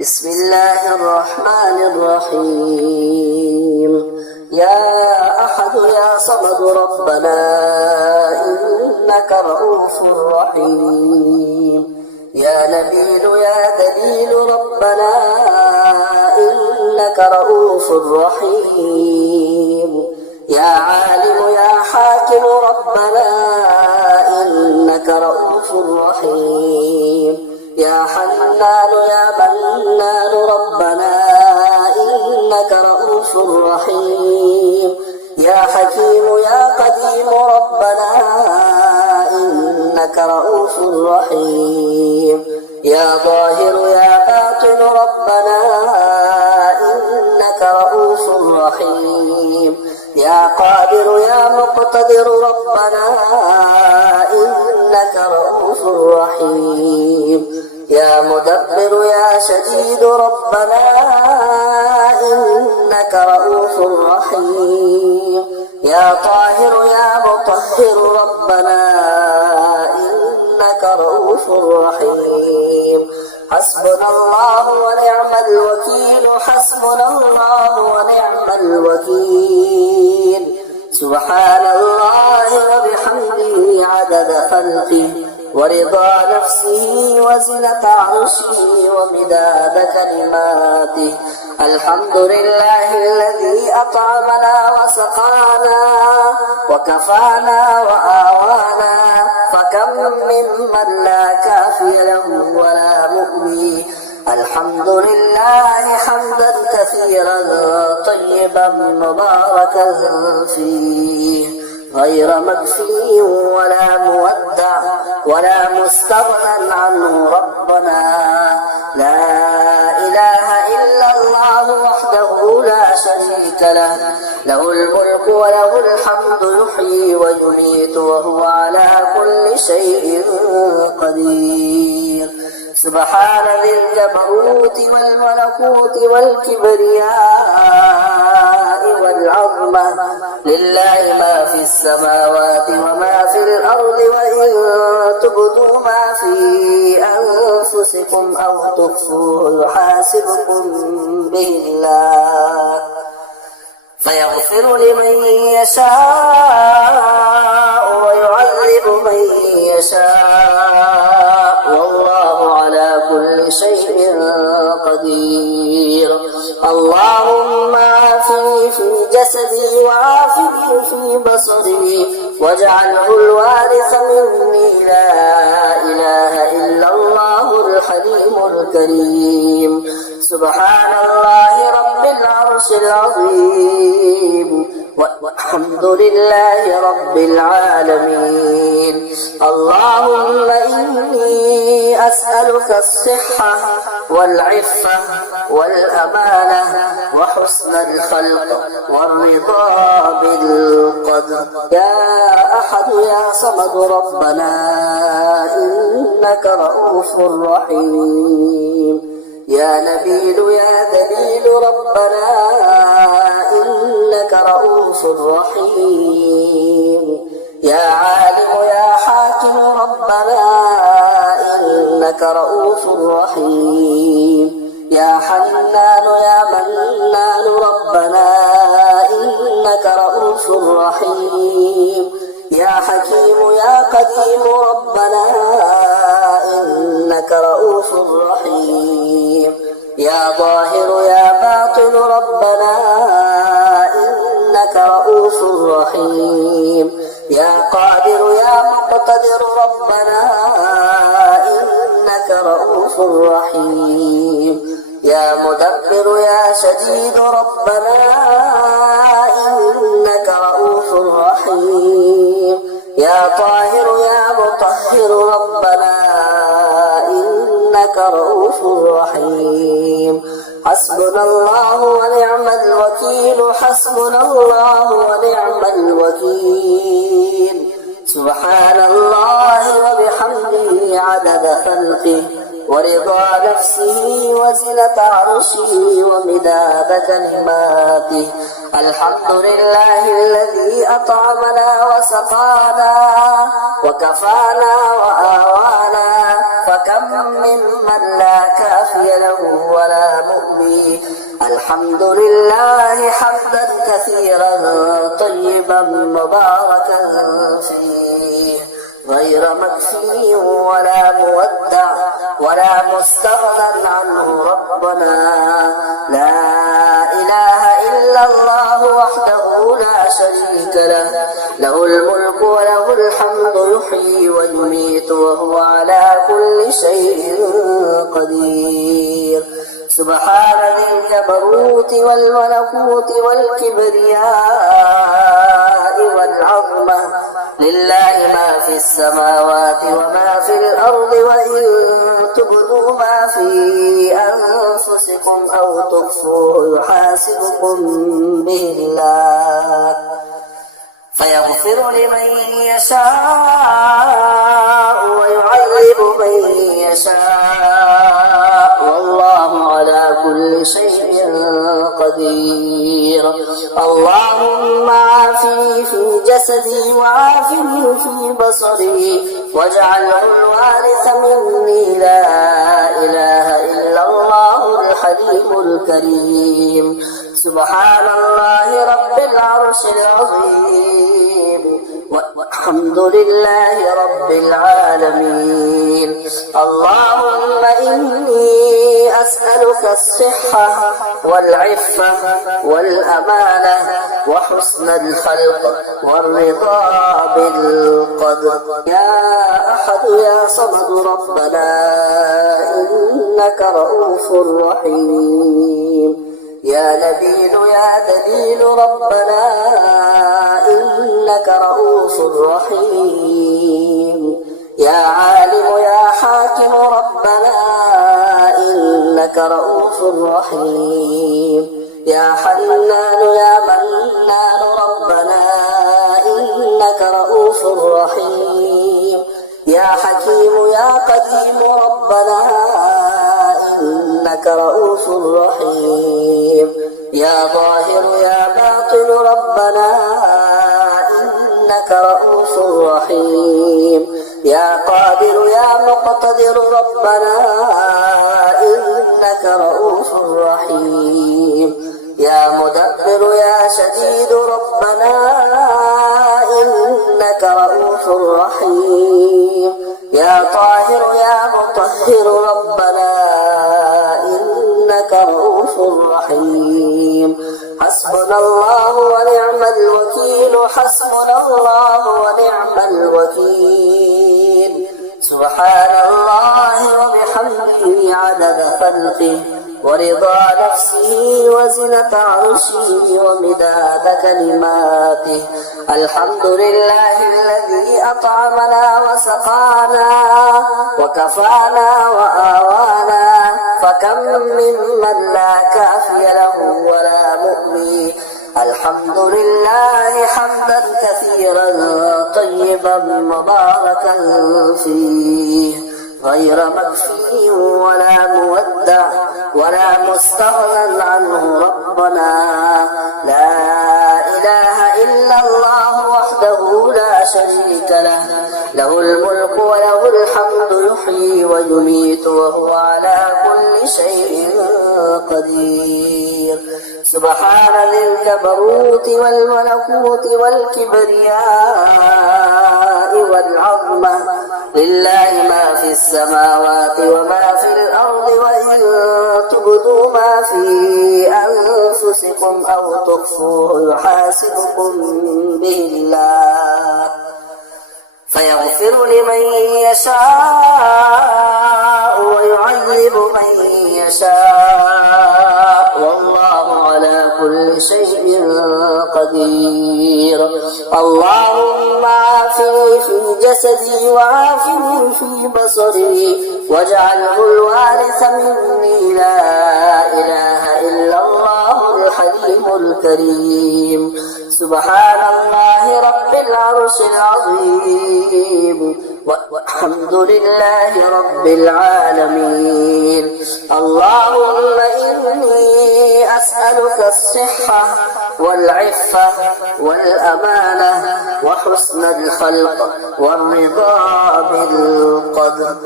بسم الله الرحمن الرحيم. يا أحد يا صمد ربنا إنك رؤوف رحيم. يا نبيل يا دليل ربنا إنك رؤوف رحيم. يا عالم يا حاكم ربنا إنك رؤوف رحيم. يا حنان يا منان ربنا إنك رؤوف رحيم. يا حكيم يا قديم ربنا إنك رؤوف رحيم. يا ظاهر يا باطن ربنا إنك رؤوف رحيم. يا قادر يا مقتدر ربنا إنك رؤوف رحيم. يا مدبر يا شديد ربنا إنك رؤوف رحيم. يا طاهر يا مطهر ربنا إنك رؤوف رحيم. حسبنا الله ونعم الوكيل. حسبنا الله ونعم الوكيل. سبحان الله وبحمده عدد خلقه ورضا نفسه وزنة عرشه ومداد كلماته. الحمد لله الذي أطعمنا وسقانا وكفانا وآوانا. فكم ممن لا كافي له ولا مؤوي. الحمد لله حمدا كثيرا طيبا مباركا فيه غير مكفي ولا مودع ولا مستغنى عنه ربنا. لا إله إلا الله وحده لا شريك له. له الملك وله الحمد يحيي ويميت وهو على كل شيء قدير. سبحان ذي الجبروت والملكوت والكبرياء والعظمة. لله ما في السماوات وما في الأرض. وإن تبدوا ما في أنفسكم أو تخفوه يحاسبكم به الله فيغفر لمن يشاء ويعذب من يشاء والله على كل شيء قدير. اللهم عافني في جسدي وعافني في بصري واجعله الوارث مني. لا إله إلا الله الحليم الكريم. سبحان الله رب العرش العظيم والحمد لله رب العالمين. اللهم إني أسألك الصحة والعفة والأمانة وحسن الخلق والرضا بالقدر. يا أحد يا صمد ربنا إنك رؤوف رحيم. يا نبيل يا دليل ربنا إنك رؤوف رحيم. يا عالم يا حاكم ربنا إنك رؤوف رحيم. يا حنان يا منان ربنا إنك رؤوف رحيم. يا حكيم يا قديم ربنا إنك رؤوف رحيم. يا ظاهر يا باطن ربنا إنك رؤوف رحيم. يا قادر يا مقتدر ربنا إنك رؤوف رحيم. يا مدبر يا شديد ربنا إنك رؤوف رحيم. يا طاهر يا مطهر ربنا إنك رؤوف رحيم. حسبنا الله ونعم الوكيل. حسبنا الله ونعم الوكيل. سبحان الله وبحمده عدد خلقه ورضا نفسه وزنة عرشه ومداد كلماته. الحمد لله الذي أطعمنا وسقانا وكفانا وآوانا. فكم ممن لا كافي له ولا مؤوي. الحمد لله حمدا كثيرا طيبا مباركا فيه غير مكفي ولا مودع ولا مستغنى عنه ربنا. لا إله إلا الله وحده لا شريك له، له الملك وله الحمد يحيي ويميت وهو على كل شيء قدير. سبحان ذي الجبروت والملكوت والكبرياء والعظمة، لله ما في السماوات وما في الأرض، وإن تبدوا ما في أنفسكم أو تخفوه يحاسبكم به الله فيغفر لمن يشاء ويعذب من يشاء، والله على كل شيء قدير. اللهم عافني في جسدي وعافني في بصري واجعله الوارث مني. لا إله إلا الله الحليم الكريم. سبحان الله رب العرش العظيم والحمد لله رب العالمين. اللهم إني أسألك الصحة والعفة والأمانة وحسن الخلق والرضا بالقدر. يا أحد يا صمد ربنا إنك رؤوف رحيم. يا نبيل يا دليل ربنا إنك رؤوف رحيم. يا عالم يا حاكم ربنا إنك رؤوف رحيم. يا حنان يا منان ربنا إنك رؤوف رحيم. يا حكيم يا قديم ربنا إنك رؤوف رحيم. يا ظاهر يا باطن ربنا إنك رؤوف رحيم. يا قادر يا مقتدر ربنا إنك رؤوف رحيم. يا مدبر يا شديد ربنا إنك رؤوف رحيم. يا طاهر يا مطهر ربنا إنك رؤوف رحيم. حسبنا الله ونعم الوكيل. حسبنا الله ونعم الوكيل. سبحان الله وبحمده عدد خلقه ورضا نفسه وزنة عرشه ومداد كلماته. الحمد لله الذي أطعمنا وسقانا وكفانا وآوانا، فكم ممن لا كافي له ولا مؤوي. الحمد لله حمدا كثيرا طيبا مباركا فيه غير مكفي ولا مودع ولا مستغنى عنه ربنا. لا إله إلا الله وحده لا شريك له، له الملك وله الحمد يحيي ويميت وهو على كل شيء قدير. سبحان ذي الجبروت والملكوت والكبرياء والعظمة، لله ما في السماوات وما في الأرض، وإن تبدوا ما في أنفسكم أو تخفوه يحاسبكم به الله فيغفر لمن يشاء ويعذب من يشاء، والله على كل شيء قدير. اللهم عافني في جسدي وعافني في بصري واجعله الوارث مني. لا إله إلا الله الحليم الكريم. سبحان الله رب العرش العظيم والحمد لله رب العالمين. اللهم إني أسألك الصحة والعفة والأمانة وحسن الخلق والرضا بالقدر.